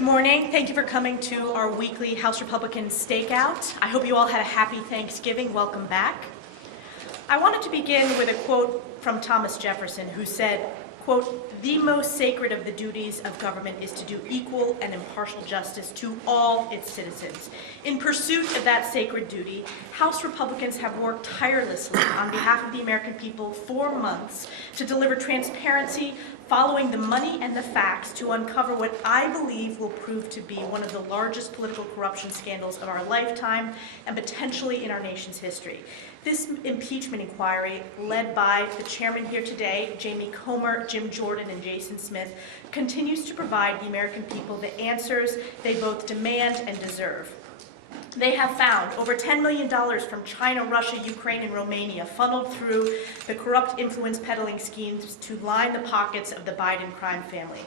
Good morning. Thank you for coming to our weekly House Republican Stakeout. I hope you all had a happy Thanksgiving. Welcome back. I wanted to begin with a quote from Thomas Jefferson, who said, quote, "The most sacred of the duties of government is to do equal and impartial justice to all its citizens." In pursuit of that sacred duty, House Republicans have worked tirelessly on behalf of the American people for months to deliver transparency following the money and the facts to uncover what I believe will prove to be one of the largest political corruption scandals of our lifetime and potentially in our nation's history. This impeachment inquiry, led by the chairman here today, Jamie Comer, Jim Jordan, and Jason Smith, continues to provide the American people the answers they both demand and deserve. They have found over $10 million from China, Russia, Ukraine, and Romania funneled through the corrupt influence peddling schemes to line the pockets of the Biden crime family.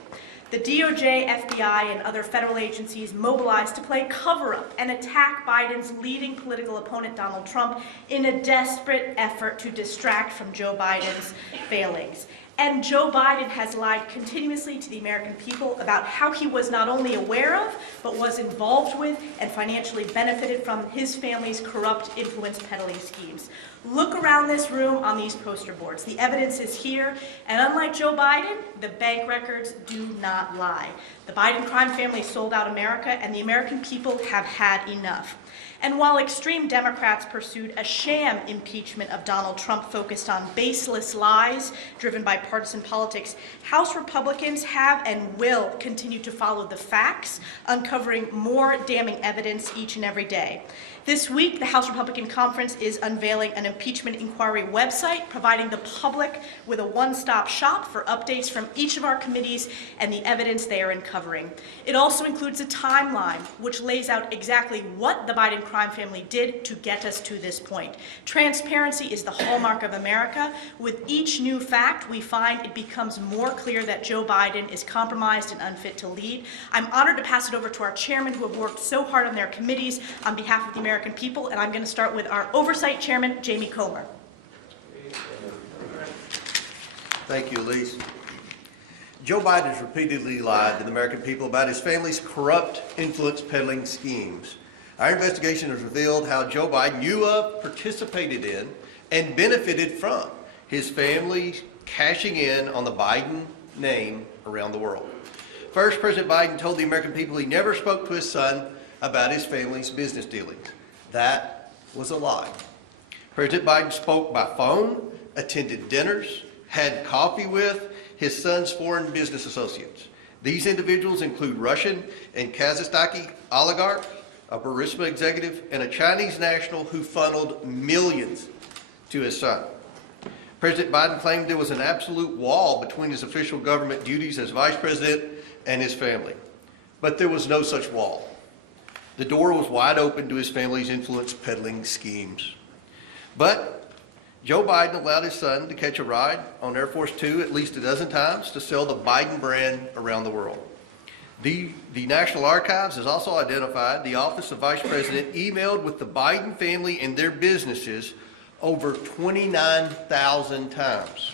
The DOJ, FBI, and other federal agencies mobilized to play cover-up and attack Biden's leading political opponent, Donald Trump, in a desperate effort to distract from Joe Biden's failings. And Joe Biden has lied continuously to the American people about how he was not only aware of, but was involved with and financially benefited from his family's corrupt influence peddling schemes. Look around this room on these poster boards. The evidence is here, and unlike Joe Biden, the bank records do not lie. The Biden crime family sold out America, and the American people have had enough. And while extreme Democrats pursued a sham impeachment of Donald Trump focused on baseless lies driven by partisan politics, House Republicans have and will continue to follow the facts, uncovering more damning evidence each and every day. This week, the House Republican Conference is unveiling an impeachment inquiry website, providing the public with a one-stop shop for updates from each of our committees and the evidence they are uncovering. It also includes a timeline, which lays out exactly what the Biden crime family did to get us to this point. Transparency is the hallmark of America. With each new fact we find, it becomes more clear that Joe Biden is compromised and unfit to lead. I'm honored to pass it over to our chairman, who have worked so hard on their committees on behalf of the American people, and I'm going to start with our Oversight Chairman, Jamie Comer. Thank you, Elise. Joe Biden has repeatedly lied to the American people about his family's corrupt influence peddling schemes. Our investigation has revealed how Joe Biden knew of, participated in, and benefited from his family cashing in on the Biden name around the world. First, President Biden told the American people he never spoke to his son about his family's business dealings. That was a lie. President Biden spoke by phone, attended dinners, had coffee with his son's foreign business associates. These individuals include Russian and Kazakhstani oligarch, a Burisma executive, and a Chinese national who funneled millions to his son. President Biden claimed there was an absolute wall between his official government duties as vice president and his family. But there was no such wall. The door was wide open to his family's influence peddling schemes. But Joe Biden allowed his son to catch a ride on Air Force Two at least a dozen times to sell the Biden brand around the world. The National Archives has also identified the Office of Vice President emailed with the Biden family and their businesses over 29,000 times.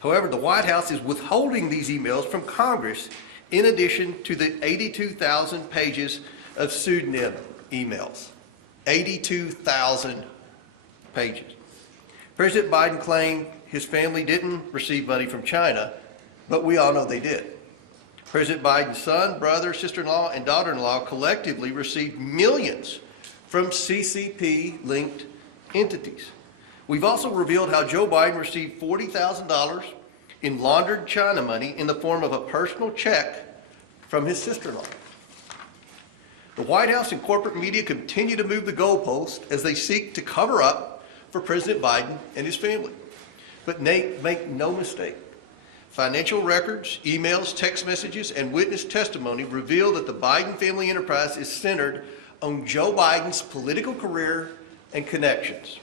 However, the White House is withholding these emails from Congress in addition to the 82,000 pages of pseudonym emails. 82,000 pages. President Biden claimed his family didn't receive money from China, but we all know they did. President Biden's son, brother, sister-in-law, and daughter-in-law collectively received millions from CCP-linked entities. We've also revealed how Joe Biden received $40,000 in laundered China money in the form of a personal check from his sister-in-law. The White House and corporate media continue to move the goalposts as they seek to cover up for President Biden and his family. But make no mistake, financial records, emails, text messages, and witness testimony reveal that the Biden family enterprise is centered on Joe Biden's political career and connections.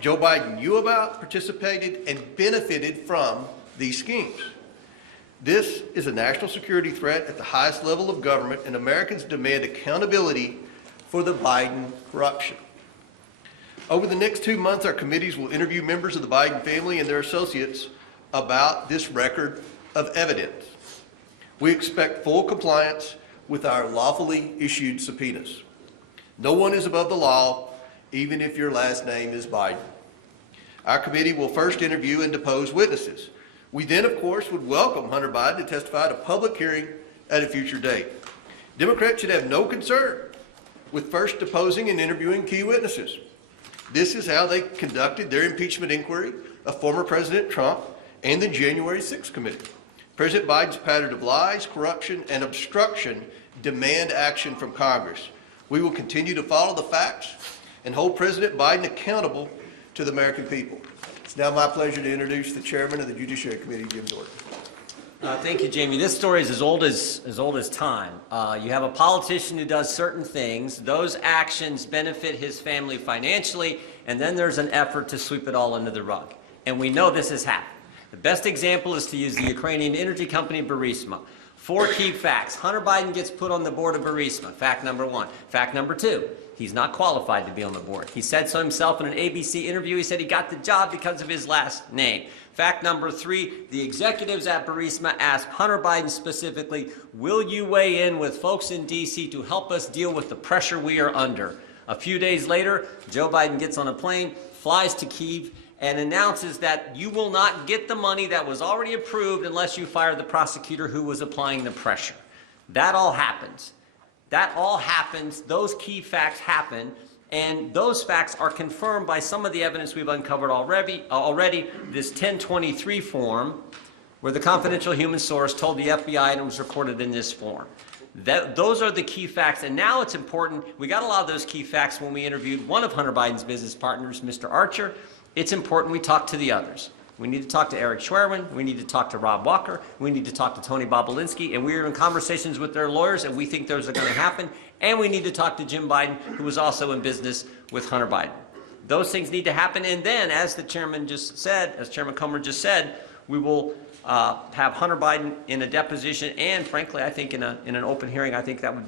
Joe Biden knew about, participated, and benefited from these schemes. This is a national security threat at the highest level of government, and Americans demand accountability for the Biden corruption. Over the next 2 months, our committees will interview members of the Biden family and their associates about this record of evidence. We expect full compliance with our lawfully issued subpoenas. No one is above the law, even if your last name is Biden. Our committee will first interview and depose witnesses. We then, of course, would welcome Hunter Biden to testify at a public hearing at a future date. Democrats should have no concern with first deposing and interviewing key witnesses. This is how they conducted their impeachment inquiry of former President Trump and the January 6th committee. President Biden's pattern of lies, corruption, and obstruction demand action from Congress. We will continue to follow the facts and hold President Biden accountable to the American people. It's now my pleasure to introduce the chairman of the Judiciary Committee, Jim Jordan. Thank you, Jamie. This story is as old as time. You have a politician who does certain things. Those actions benefit his family financially, and then there's an effort to sweep it all under the rug. And we know this has happened. The best example is to use the Ukrainian energy company Burisma. 4 key facts. Hunter Biden gets put on the board of Burisma. Fact number 1. Fact number 2. He's not qualified to be on the board. He said so himself in an ABC interview. He said he got the job because of his last name. Fact number 3, the executives at Burisma asked Hunter Biden specifically, will you weigh in with folks in D.C. to help us deal with the pressure we are under? A few days later, Joe Biden gets on a plane, flies to Kyiv, and announces that you will not get the money that was already approved unless you fire the prosecutor who was applying the pressure. That all happens. That all happens. Those key facts happen. And those facts are confirmed by some of the evidence we've uncovered already. This 1023 form, where the confidential human source told the FBI, and it was recorded in this form. Those are the key facts. And now it's important. We got a lot of those key facts when we interviewed one of Hunter Biden's business partners, Mr. Archer. It's important we talk to the others. We need to talk to Eric Schwerin. We need to talk to Rob Walker. We need to talk to Tony Bobolinsky. And we are in conversations with their lawyers, and we think those are going to happen. And we need to talk to Jim Biden, who was also in business with Hunter Biden. Those things need to happen. And then, as the chairman just said, as Chairman Comer just said, we will have Hunter Biden in a deposition. And frankly, I think in an open hearing, I think that would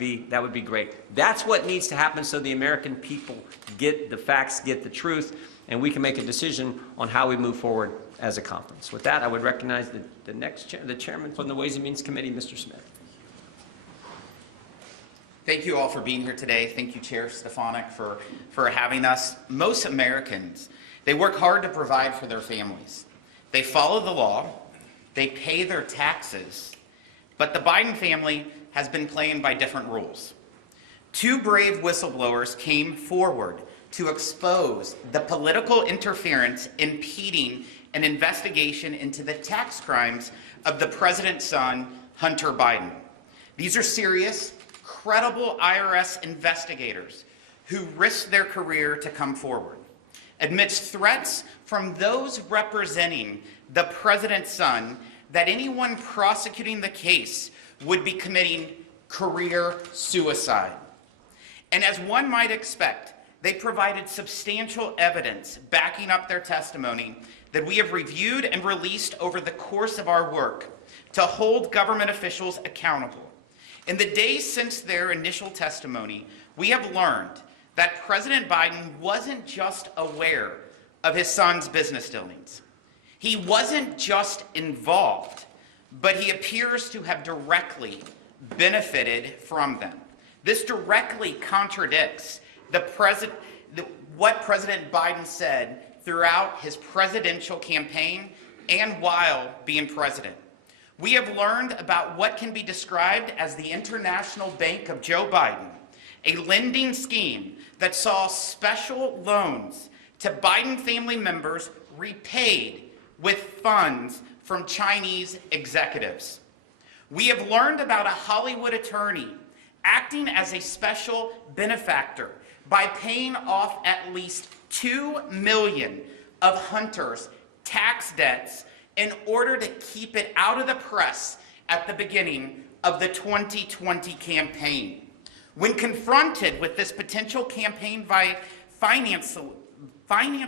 be great. That's what needs to happen so the American people get the facts, get the truth, and we can make a decision on how we move forward as a conference. With that, I would recognize the chairman from the Ways and Means Committee, Mr. Smith. Thank you all for being here today. Thank you, Chair Stefanik, for having us. Most Americans, they work hard to provide for their families. They follow the law, they pay their taxes, but the Biden family has been playing by different rules. 2 brave whistleblowers came forward to expose the political interference impeding an investigation into the tax crimes of the president's son, Hunter Biden. These are serious, credible IRS investigators who risked their career to come forward. Amidst threats from those representing the president's son that anyone prosecuting the case would be committing career suicide. And as one might expect, they provided substantial evidence backing up their testimony that we have reviewed and released over the course of our work to hold government officials accountable. In the days since their initial testimony, we have learned that President Biden wasn't just aware of his son's business dealings. He wasn't just involved, but he appears to have directly benefited from them. This directly contradicts what President Biden said throughout his presidential campaign and while being president. We have learned about what can be described as the International Bank of Joe Biden, a lending scheme that saw special loans to Biden family members repaid with funds from Chinese executives. We have learned about a Hollywood attorney acting as a special benefactor by paying off at least $2 million of Hunter's tax debts in order to keep it out of the press at the beginning of the 2020 campaign. When confronted with this potential campaign finance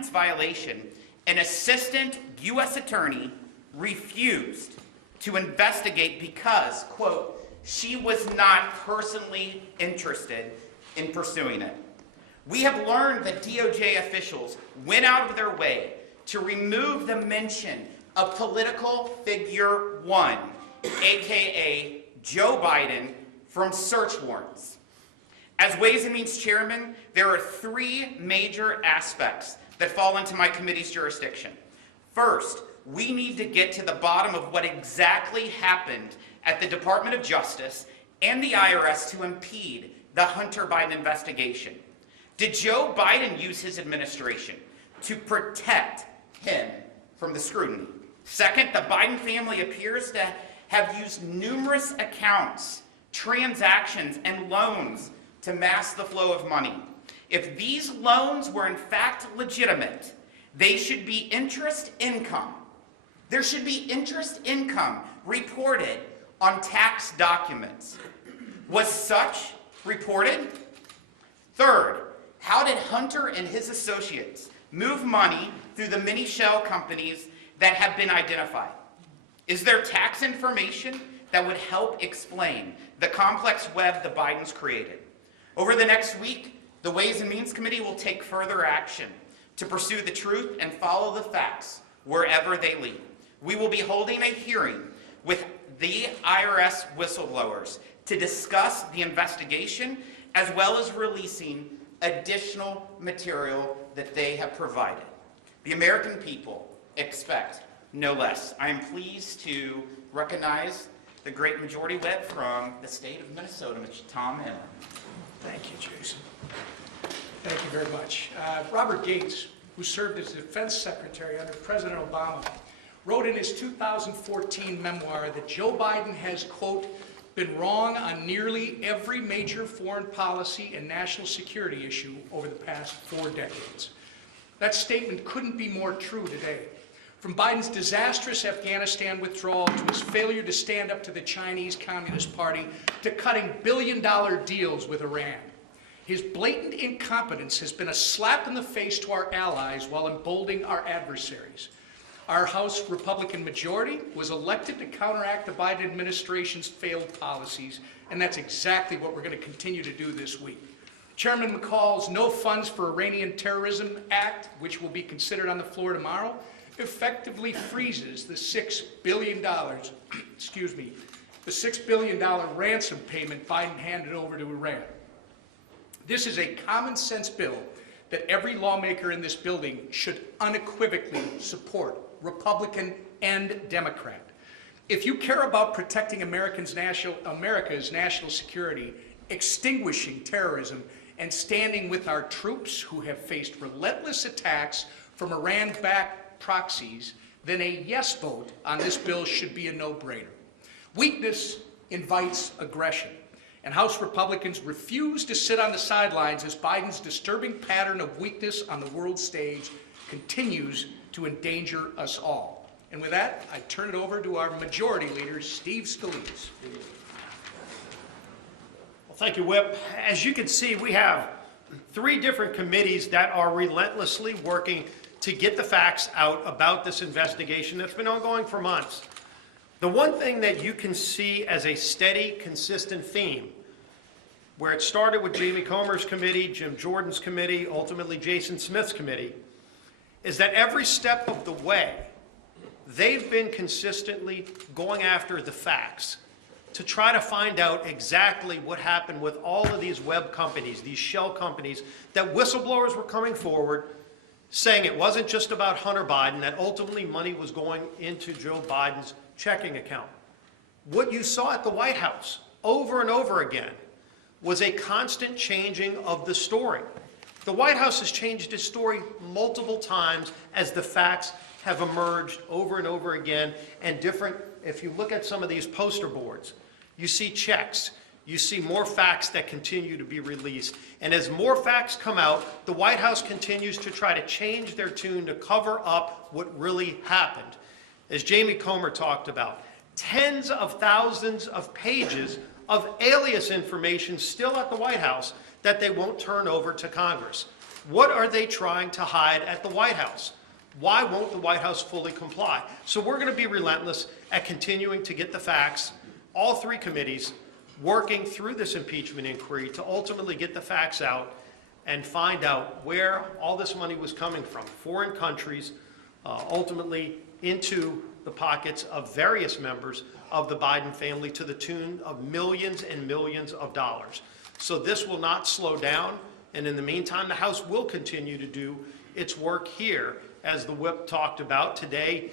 violation, an assistant U.S. attorney refused to investigate because, quote, she was not personally interested in pursuing it. We have learned that DOJ officials went out of their way to remove the mention of political figure one, aka Joe Biden, from search warrants. As Ways and Means Chairman, there are three major aspects that fall into my committee's jurisdiction. First, we need to get to the bottom of what exactly happened at the Department of Justice and the IRS to impede the Hunter Biden investigation. Did Joe Biden use his administration to protect him from the scrutiny? Second, the Biden family appears to have used numerous accounts, transactions, and loans to mask the flow of money. If these loans were in fact legitimate, they should be interest income. There should be interest income reported on tax documents. Was such reported? Third, how did Hunter and his associates move money through the many shell companies that have been identified? Is there tax information that would help explain the complex web the Bidens created? Over the next week, the Ways and Means Committee will take further action to pursue the truth and follow the facts wherever they lead. We will be holding a hearing with the IRS whistleblowers to discuss the investigation as well as releasing additional material that they have provided. The American people expect no less. I am pleased to recognize the great majority whip from the state of Minnesota, Mr. Tom Emmer. Thank you, Jason. Thank you very much. Robert Gates, who served as Defense Secretary under President Obama, wrote in his 2014 memoir that Joe Biden has, quote, been wrong on nearly every major foreign policy and national security issue over the past 4 decades. That statement couldn't be more true today. From Biden's disastrous Afghanistan withdrawal to his failure to stand up to the Chinese Communist Party to cutting billion-dollar deals with Iran, his blatant incompetence has been a slap in the face to our allies while emboldening our adversaries. Our House Republican majority was elected to counteract the Biden administration's failed policies, and that's exactly what we're going to continue to do this week. Chairman McCall's No Funds for Iranian Terrorism Act, which will be considered on the floor tomorrow, effectively freezes the $6 billion, the $6 billion ransom payment Biden handed over to Iran. This is a common sense bill that every lawmaker in this building should unequivocally support, Republican and Democrat. If you care about protecting America's national security, extinguishing terrorism, and standing with our troops who have faced relentless attacks from Iran-backed proxies, then a yes vote on this bill should be a no-brainer. Weakness invites aggression, and House Republicans refuse to sit on the sidelines as Biden's disturbing pattern of weakness on the world stage continues to endanger us all. And with that, I turn it over to our majority leader, Steve Scalise. Well, thank you, Whip. As you can see, we have 3 different committees that are relentlessly working to get the facts out about this investigation that's been ongoing for months. The one thing that you can see as a steady, consistent theme, where it started with Jamie Comer's committee, Jim Jordan's committee, ultimately Jason Smith's committee, is that every step of the way, they've been consistently going after the facts to try to find out exactly what happened with all of these web companies, these shell companies, that whistleblowers were coming forward saying it wasn't just about Hunter Biden, that ultimately money was going into Joe Biden's checking account. What you saw at the White House over and over again was a constant changing of the story. The White House has changed its story multiple times as the facts have emerged over and over again, and different, if you look at some of these poster boards, you see checks, you see more facts that continue to be released. And as more facts come out, the White House continues to try to change their tune to cover up what really happened. As Jamie Comer talked about, tens of thousands of pages of alias information still at the White House that they won't turn over to Congress. What are they trying to hide at the White House? Why won't the White House fully comply? So we're going to be relentless at continuing to get the facts, all 3 committees, working through this impeachment inquiry to ultimately get the facts out and find out where all this money was coming from, foreign countries, ultimately into the pockets of various members of the Biden family to the tune of millions and millions of dollars. So this will not slow down, and in the meantime, the House will continue to do its work here. As the whip talked about today,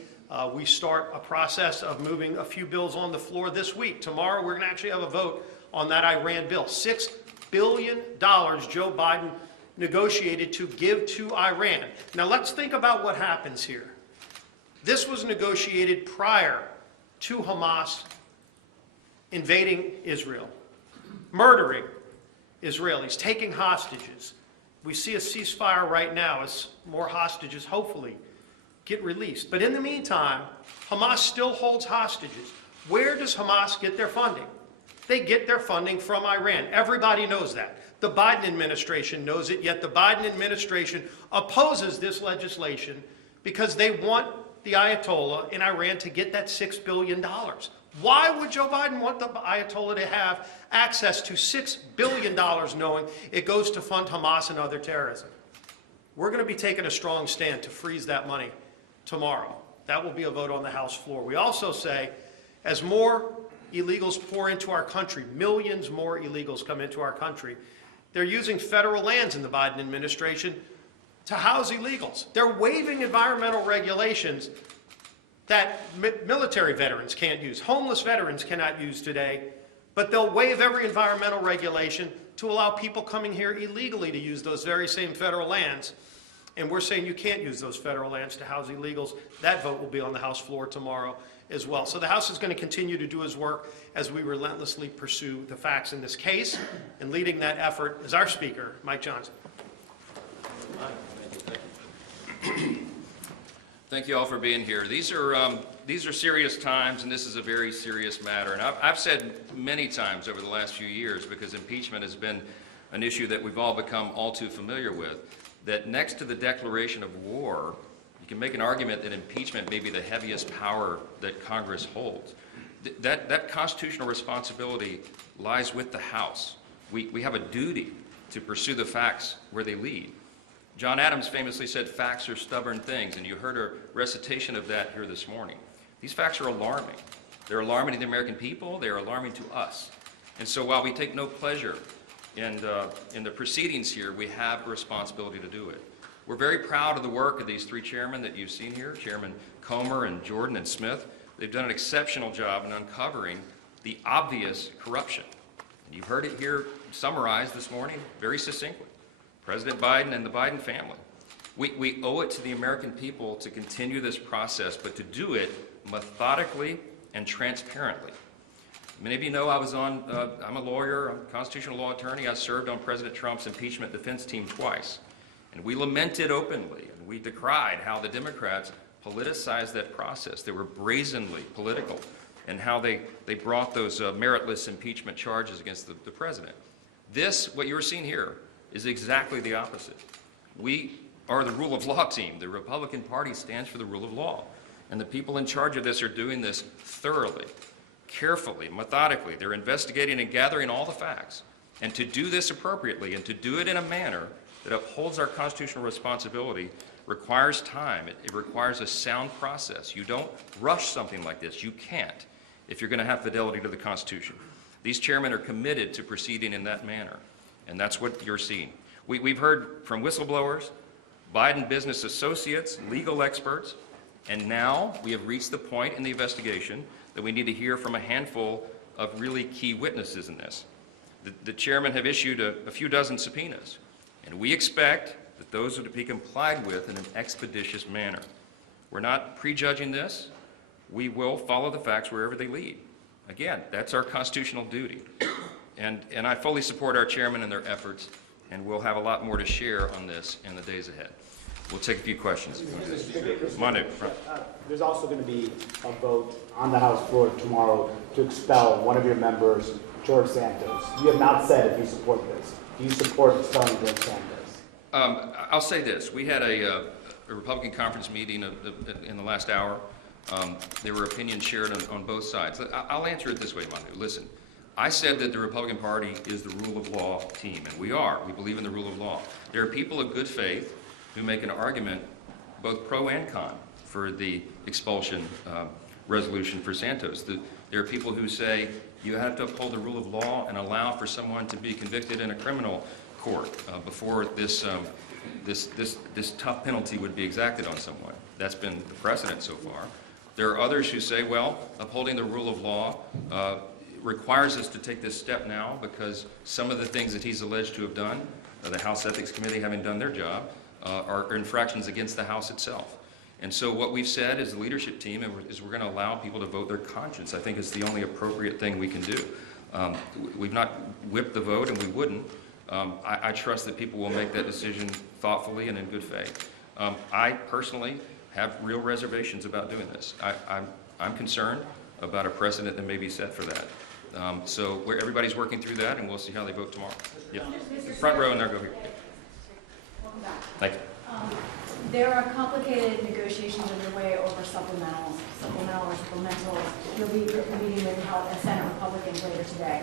we start a process of moving a few bills on the floor this week. Tomorrow, we're going to actually have a vote on that Iran bill. $6 billion Joe Biden negotiated to give to Iran. Now, let's think about what happens here. This was negotiated prior to Hamas invading Israel, murdering Israelis, taking hostages. We see a ceasefire right now as more hostages hopefully get released. But in the meantime, Hamas still holds hostages. Where does Hamas get their funding? They get their funding from Iran. Everybody knows that. The Biden administration knows it, yet the Biden administration opposes this legislation because they want the Ayatollah in Iran to get that $6 billion. Why would Joe Biden want the Ayatollah to have access to $6 billion knowing it goes to fund Hamas and other terrorism? We're going to be taking a strong stand to freeze that money tomorrow. That will be a vote on the House floor. We also say, as more illegals pour into our country, millions more illegals come into our country, they're using federal lands in the Biden administration to house illegals. They're waiving environmental regulations that military veterans can't use, homeless veterans cannot use today, but they'll waive every environmental regulation to allow people coming here illegally to use those very same federal lands. And we're saying you can't use those federal lands to house illegals. That vote will be on the House floor tomorrow as well. So the House is going to continue to do its work as we relentlessly pursue the facts in this case. And leading that effort is our Speaker, Mike Johnson. Thank you all for being here. These are serious times, and this is a very serious matter. And I've said many times over the last few years, because impeachment has been an issue that we've all become all too familiar with, that next to the declaration of war, you can make an argument that impeachment may be the heaviest power that Congress holds. That constitutional responsibility lies with the House. We have a duty to pursue the facts where they lead. John Adams famously said, "Facts are stubborn things," and you heard a recitation of that here this morning. These facts are alarming. They're alarming to the American people. They are alarming to us. And so while we take no pleasure in the proceedings here, we have a responsibility to do it. We're very proud of the work of these three chairmen that you've seen here, Chairman Comer and Jordan and Smith. They've done an exceptional job in uncovering the obvious corruption. And you've heard it here summarized this morning very succinctly. President Biden and the Biden family. We owe it to the American people to continue this process, but to do it methodically and transparently. Many of you know I'm a lawyer, I'm a constitutional law attorney. I served on President Trump's impeachment defense team twice. And we lamented openly, and we decried how the Democrats politicized that process. They were brazenly political, and how they brought those meritless impeachment charges against the president. What you're seeing here, is exactly the opposite. We are the rule of law team. The Republican Party stands for the rule of law. And the people in charge of this are doing this thoroughly, carefully, methodically. They're investigating and gathering all the facts. And to do this appropriately and to do it in a manner that upholds our constitutional responsibility requires time. It requires a sound process. You don't rush something like this. You can't if you're going to have fidelity to the Constitution. These chairmen are committed to proceeding in that manner. And that's what you're seeing. We've heard from whistleblowers, Biden business associates, legal experts, and now we have reached the point in the investigation that we need to hear from a handful of really key witnesses in this. The chairmen have issued a few dozen subpoenas, and we expect that those are to be complied with in an expeditious manner. We're not prejudging this. We will follow the facts wherever they lead. Again, that's our constitutional duty. And I fully support our chairman and their efforts, and we'll have a lot more to share on this in the days ahead. We'll take a few questions. Manu, front. There's also going to be a vote on the House floor tomorrow to expel one of your members, George Santos. You have not said if you support this. Do you support expelling George Santos? I'll say this. We had a Republican conference meeting in the last hour. There were opinions shared on both sides. I'll answer it this way, Manu. Listen. I said that the Republican Party is the rule of law team, and we are. We believe in the rule of law. There are people of good faith who make an argument, both pro and con, for the expulsion resolution for Santos. There are people who say you have to uphold the rule of law and allow for someone to be convicted in a criminal court before this tough penalty would be exacted on someone. That's been the precedent so far. There are others who say, well, upholding the rule of law requires us to take this step now because some of the things that he's alleged to have done, the House Ethics Committee having done their job, are infractions against the House itself. And so what we've said as the leadership team is we're going to allow people to vote their conscience. I think it's the only appropriate thing we can do. We've not whipped the vote, and we wouldn't. I trust that people will make that decision thoughtfully and in good faith. I personally have real reservations about doing this. I'm concerned about a precedent that may be set for that. So everybody's working through that, and we'll see how they vote tomorrow. Yep. Front row, and there, go here. Welcome back. Thank you. There are complicated negotiations underway over supplemental. You'll be meeting with Senate Republicans later today.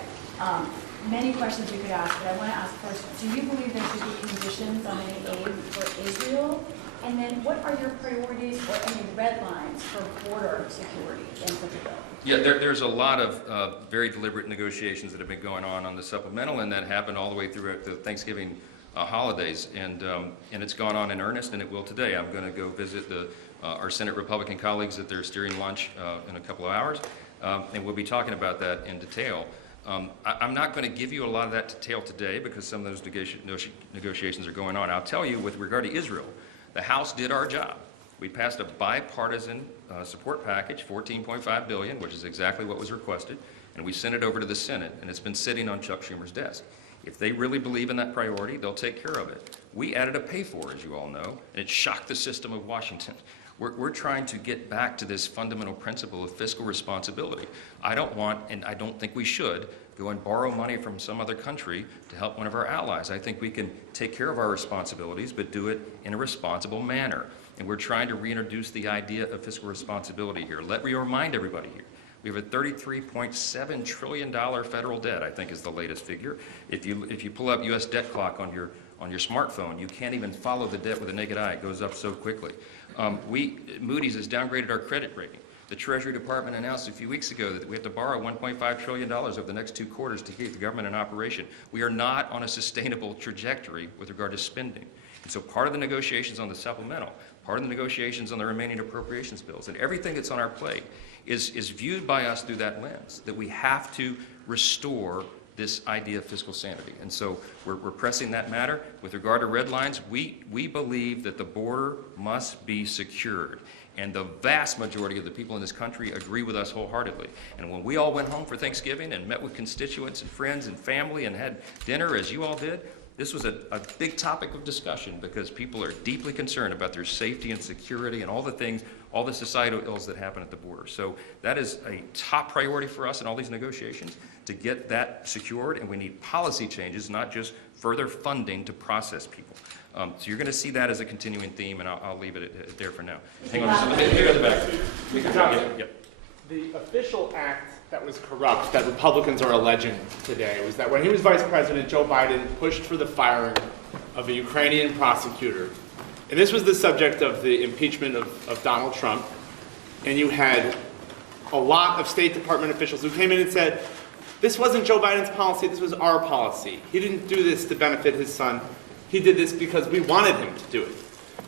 Many questions we could ask, but I want to ask first, do you believe there should be conditions on any aid for Israel? And then what are your priorities or any red lines for border security in such a bill? Yeah, there's a lot of very deliberate negotiations that have been going on the supplemental, and that happened all the way through the Thanksgiving holidays, and it's gone on in earnest, and it will today. I'm going to go visit our Senate Republican colleagues at their steering lunch in a couple of hours, and we'll be talking about that in detail. I'm not going to give you a lot of that detail today because some of those negotiations are going on. I'll tell you with regard to Israel, the House did our job. We passed a bipartisan support package, $14.5 billion, which is exactly what was requested, and we sent it over to the Senate, and it's been sitting on Chuck Schumer's desk. If they really believe in that priority, they'll take care of it. We added a pay-for, as you all know, and it shocked the system of Washington. We're trying to get back to this fundamental principle of fiscal responsibility. I don't want, and I don't think we should, go and borrow money from some other country to help one of our allies. I think we can take care of our responsibilities, but do it in a responsible manner. And we're trying to reintroduce the idea of fiscal responsibility here. Let me remind everybody here. We have a $33.7 trillion federal debt, I think is the latest figure. If you pull up U.S. debt clock on your smartphone, you can't even follow the debt with a naked eye. It goes up so quickly. Moody's has downgraded our credit rating. The Treasury Department announced a few weeks ago that we have to borrow $1.5 trillion over the next 2 quarters to keep the government in operation. We are not on a sustainable trajectory with regard to spending. And so part of the negotiations on the supplemental, part of the negotiations on the remaining appropriations bills, and everything that's on our plate is viewed by us through that lens, that we have to restore this idea of fiscal sanity. And so we're pressing that matter. With regard to red lines, we believe that the border must be secured. And the vast majority of the people in this country agree with us wholeheartedly. And when we all went home for Thanksgiving and met with constituents and friends and family and had dinner, as you all did, this was a big topic of discussion because people are deeply concerned about their safety and security and all the things, all the societal ills that happen at the border. So that is a top priority for us in all these negotiations to get that secured, and we need policy changes, not just further funding to process people. So you're going to see that as a continuing theme, and I'll leave it there for now. Hang on, just let me go to the back. Mr. Johnson, the official act that was corrupt that Republicans are alleging today was that when he was vice president, Joe Biden pushed for the firing of a Ukrainian prosecutor. And this was the subject of the impeachment of Donald Trump. And you had a lot of State Department officials who came in and said, this wasn't Joe Biden's policy, this was our policy. He didn't do this to benefit his son. He did this because we wanted him to do it.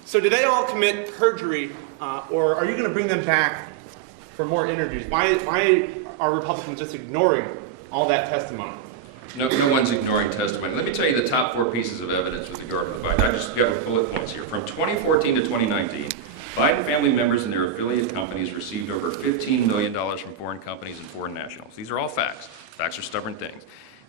So did they all commit perjury, or are you going to bring them back for more interviews? Why are Republicans just ignoring all that testimony? No one's ignoring testimony. Let me tell you the top 4 pieces of evidence with regard to the Biden. I just got bullet points here. From 2014 to 2019, Biden family members and their affiliate companies received over $15 million from foreign companies and foreign nationals. These are all facts. Facts are stubborn things.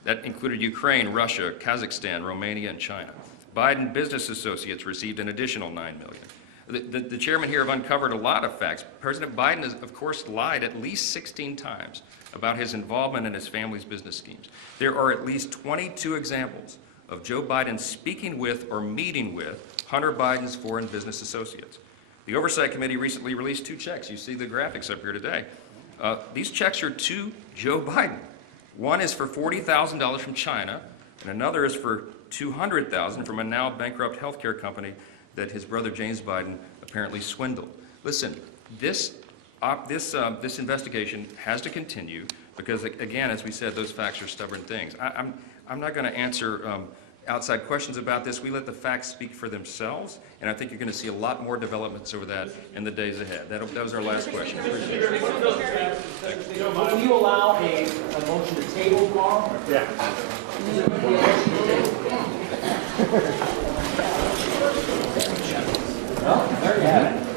That included Ukraine, Russia, Kazakhstan, Romania, and China. Biden business associates received an additional $9 million. The chairman here have uncovered a lot of facts. President Biden has, of course, lied at least 16 times about his involvement in his family's business schemes. There are at least 22 examples of Joe Biden speaking with or meeting with Hunter Biden's foreign business associates. The Oversight Committee recently released 2 checks. You see the graphics up here today. These checks are to Joe Biden. One is for $40,000 from China, and another is for $200,000 from a now bankrupt healthcare company that his brother James Biden apparently swindled. Listen, this This investigation has to continue because, again, as we said, those facts are stubborn things. I'm not going to answer outside questions about this. We let the facts speak for themselves, and I think you're going to see a lot more developments over that in the days ahead. That was our last question. Appreciate it. Will you allow a motion to table tomorrow? Yeah. Well, there you have it.